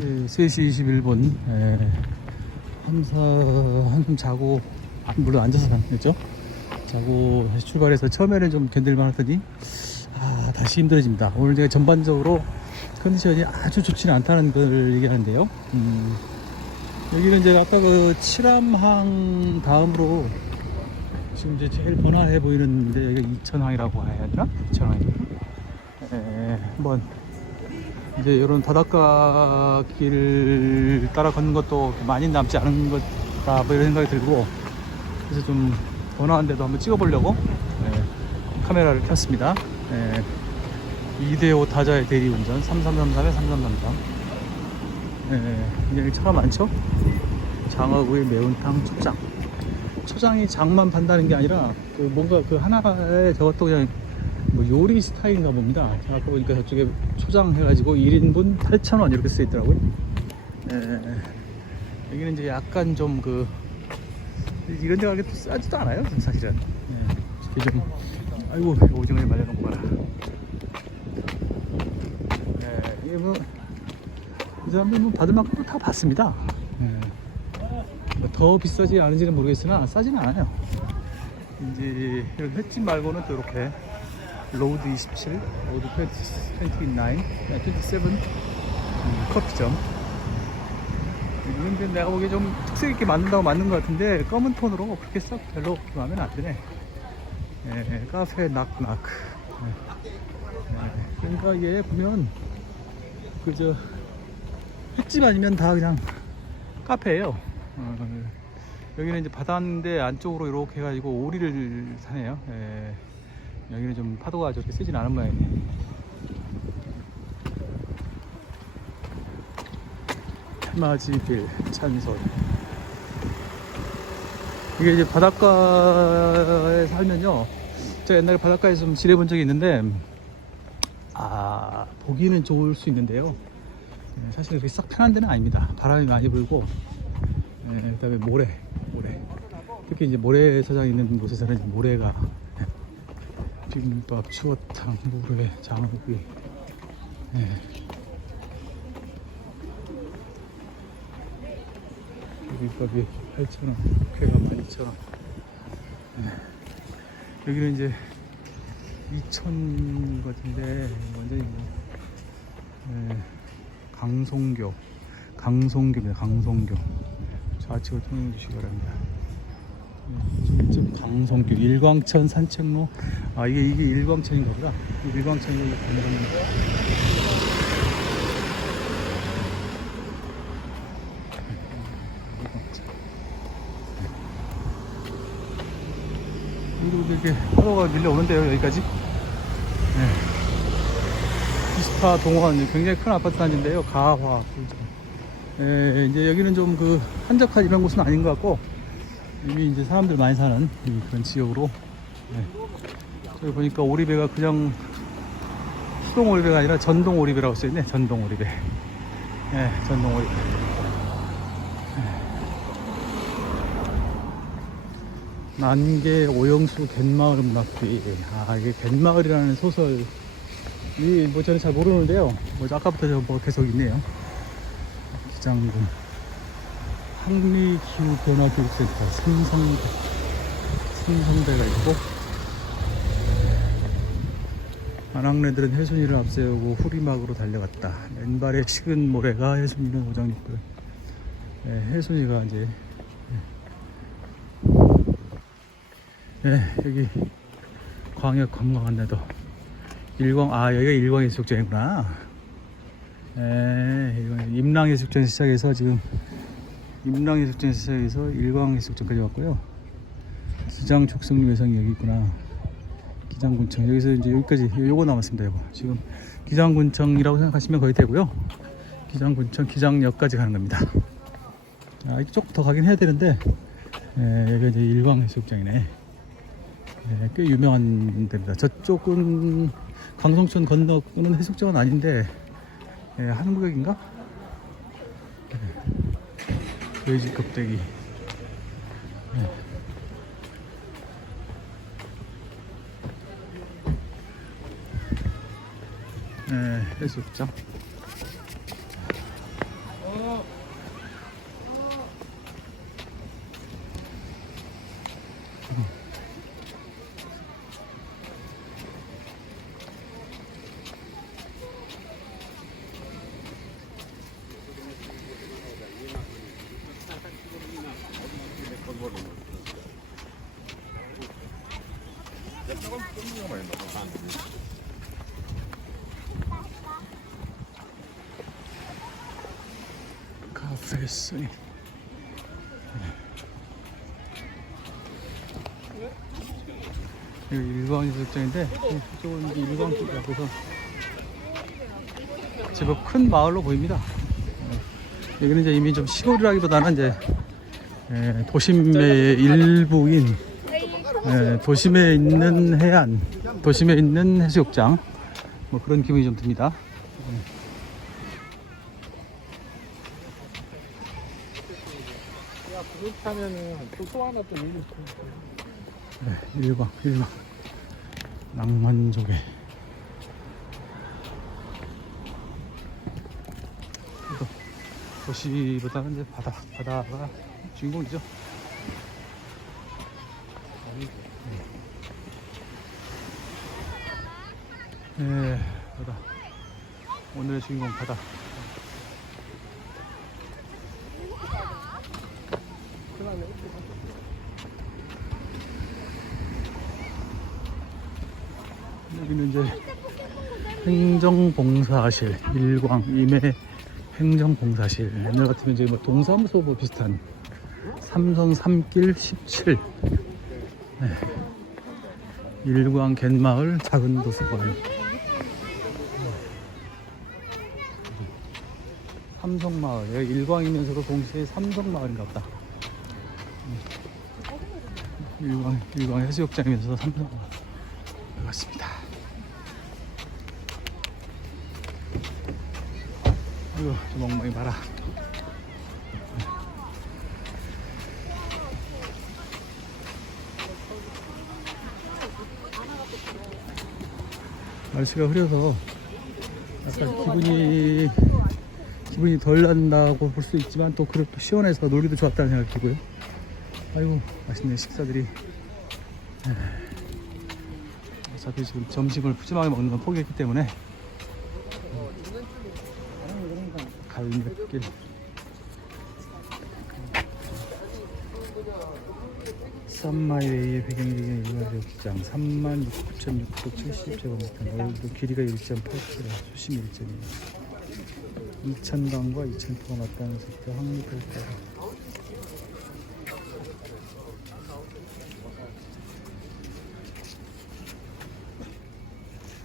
예, 3시 21분. 예, 한사 한숨 자고 아, 물론 앉아서 했죠? 자고 다시 출발해서 처음에는 좀 견딜만 하더니 아 다시 힘들어집니다. 오늘 제가 전반적으로 컨디션이 아주 좋지는 않다는 걸 얘기하는데요. 음, 여기는 이제 아까 그 칠암항 다음으로 지금 이제 제일 번화해 보이는데 여기가 이천항이라고 해야 되나? 이천항이 예, 한번 이제 이런 바닷가 길 따라 걷는 것도 많이 남지 않은 것 같다 뭐 이런 생각이 들고 그래서 좀 번화한 데도 한번 찍어보려고 예, 카메라를 켰습니다. 예, 이대호 타자의 대리운전 3333에 3333 예, 여기 차가 많죠? 장어구이 매운탕 초장 초장이 장만 판다는 게 아니라 그 뭔가 그 하나에 저것도 그냥 뭐 요리 스타일인가 봅니다. 아까 보니까 저쪽에 초장 해가지고 1인분 8,000원 이렇게 써 있더라고요. 예, 여기는 이제 약간 좀 그 이런 데가 그렇게 또 싸지도 않아요, 사실은. 예, 이렇게 좀 아이고 오징어에 말려놓은 거라. 예, 이게 뭐 이 사람들 뭐 받을 만큼 다 받습니다. 예. 뭐더 비싸지 않은지는 모르겠으나 싸지는 않아요. 이제 이런 횟집 말고는 또 이렇게 로드 27, 로드 20, 29, 27 음, 커피점. 근데 내가 보기에 좀 특색 있게 만든다고 만든 것 같은데 검은 톤으로 그렇게 썩 별로 마음에 안 드네. 예, 카페 낙낙. 예. 예, 그러니까 얘 보면 그저 횟집 아니면 다 그냥 카페예요. 어, 여기는 이제 바다인데 안쪽으로 이렇게 해가지고 오리를 사네요. 예. 여기는 좀 파도가 저렇게 세진 않은 모양이네. 마지빌 찬솔. 이게 이제 바닷가에 살면요. 제가 옛날에 바닷가에 좀 지내본 적이 있는데, 아, 보기는 좋을 수 있는데요. 예, 사실 그렇게 싹 편한 데는 아닙니다. 바람이 많이 불고, 예, 그다음에 모래, 모래. 특히 이제 모래사장 있는 곳에서는 모래가 예, 비빔밥, 추어탕, 모래, 장어구이. 예. 비빔밥이 8,000원, 회가 12,000원. 예. 여기는 이제 2천 같은데 완전히 뭐, 예, 강송교, 강송교입니다. 강송교. 좌측을 통해 주시기 바랍니다. 네, 지금 강성교 일광천 산책로. 아 이게 이게 일광천인가 보다 일광천이 건너는 그리고 이렇게 파도가 밀려오는데요 여기까지? 네. 비스타 동원 굉장히 큰 아파트 단지인데요. 가화 예, 이제 여기는 좀 그 한적한 이런 곳은 아닌 것 같고 이미 이제 사람들 많이 사는 이 그런 지역으로. 예. 저기 보니까 오리배가 그냥 수동 오리배가 아니라 전동 오리배라고 써있네. 전동 오리배. 예, 전동 오리배. 예. 난계 오영수 갯마을 문학비 아 이게 갯마을이라는 소설. 이 뭐 저는 잘 모르는데요. 뭐 아까부터 저뭐 계속 있네요. 기장군 한리기후변화교육센터 삼성대 삼성대가 있고 안악내들은 해순이를 앞세우고 후리막으로 달려갔다. 맨발의 식은 모래가 해순이는 오장육부 네, 해순이가 이제 네, 네, 여기 광역 관광안내도 일광 아 여기가 일광해수욕장이구나. 예, 이건 임랑해수욕장 시작해서 지금 임랑해수욕장 시작해서 일광해수욕장까지 왔고요. 수장 촉성리 외상이 여기 있구나. 기장군청 여기서 이제 여기까지 요거 남았습니다. 요거 지금 기장군청이라고 생각하시면 거의 되고요. 기장군청 기장역까지 가는 겁니다. 아, 이쪽 더 가긴 해야 되는데 예, 여기가 이제 일광해수욕장이네. 예, 꽤 유명한 데입니다. 저쪽은 강성천 건너는 해수욕장은 아닌데 예, 한국역인가? 예. 돼지 껍데기. 예. 예, 해수욕장. 소니. 여기 일광 해수욕장인데 이쪽은 이제 일광 쪽 앞에서 제법 큰 마을로 보입니다. 어, 여기는 이제 이미 좀 시골이라기보다는 이제 에, 도심의 일부인 에, 도심에 있는 해안, 도심에 있는 해수욕장 뭐 그런 기분이 좀 듭니다. 야, 그렇게 하면은 또, 또 하나 또 일을 네, 일광, 일광. 낭만조개. 이거 도시보다는 이제 바다, 바다가 주인공이죠. 네, 바다. 오늘의 주인공 바다. 여기는 이제 행정봉사실 일광 임해 행정봉사실 옛날 같으면 이제 뭐 동사무소 뭐 비슷한 삼선 3길 17 네. 일광 갯마을 작은 도서관 삼성마을 일광이면서도 동시에 삼성마을인가 보다 음. 일광, 일광 해수욕장이면서도 삼성마을 맞습니다. 아이고, 저 멍멍이 봐라. 날씨가 흐려서 약간 기분이 기분이 덜 난다고 볼 수 있지만 또 그래도 시원해서 놀기도 좋았다는 생각이 들고요. 아이고 맛있네 식사들이. 어차피 지금 점심을 푸짐하게 먹는 건 포기했기 때문에 갈매길 쌈마이웨이의 배경적인 일반적장. 36,670제곱미터. 넓이도 길이가 1.8km 수심 1.2 이천강과 이천포가 맞닿는 속도 확립을 따라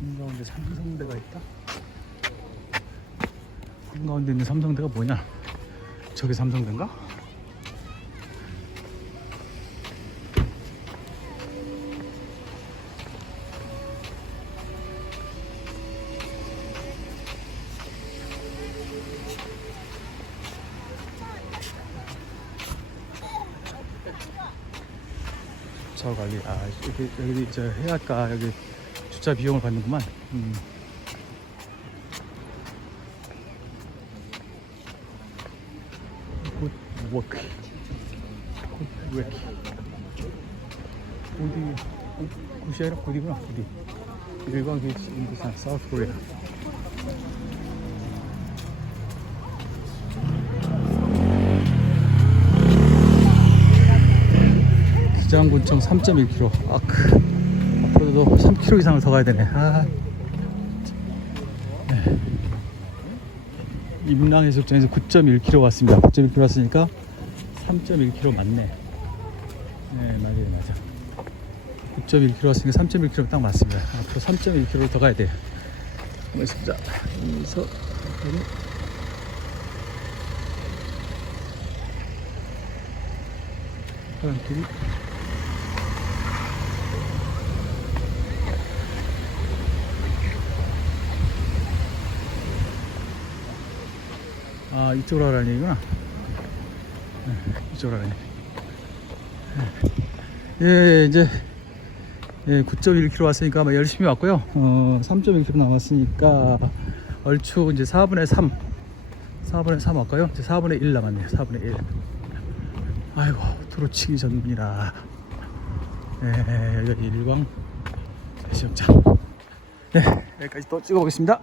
한가운데 삼성대가 있다. 한가운데 있는 삼성대가 뭐냐? 저게 삼성대인가? 저 관리 아 여기 여기 저 해안가 여기 주차 비용을 받는구만. 음. 굿 워크. 굿 워크. 어디? 어, 굿이 아니라 굿이구나. 굿이. 일광 비치 인도산 사우스 코리아. 기장군청 3.1km. 아크. 앞으로도 3km 이상을 더 가야 되네. 아. 임랑 해수욕장에서 9.1km 왔습니다. 9.1km 왔으니까 3.1km 맞네. 네, 맞아요, 맞아. 9.1km 왔으니까 3.1km 딱 맞습니다. 앞으로 3.1km 더 가야 돼요. 보자. 여기서 여기. 사람들이 아 이쪽으로 하라는 얘기구나. 네, 이쪽으로 하라는 얘기. 예, 예 이제 예, 9.1km 왔으니까 아마 열심히 왔고요. 어, 3.1km 남았으니까 얼추 이제 4분의 3 4분의 3 할까요? 이제 4분의 1 남았네요. 4분의 1 아이고 도로치기 전이라 예, 여기 일광. 해수욕장. 네 여기까지 또 찍어보겠습니다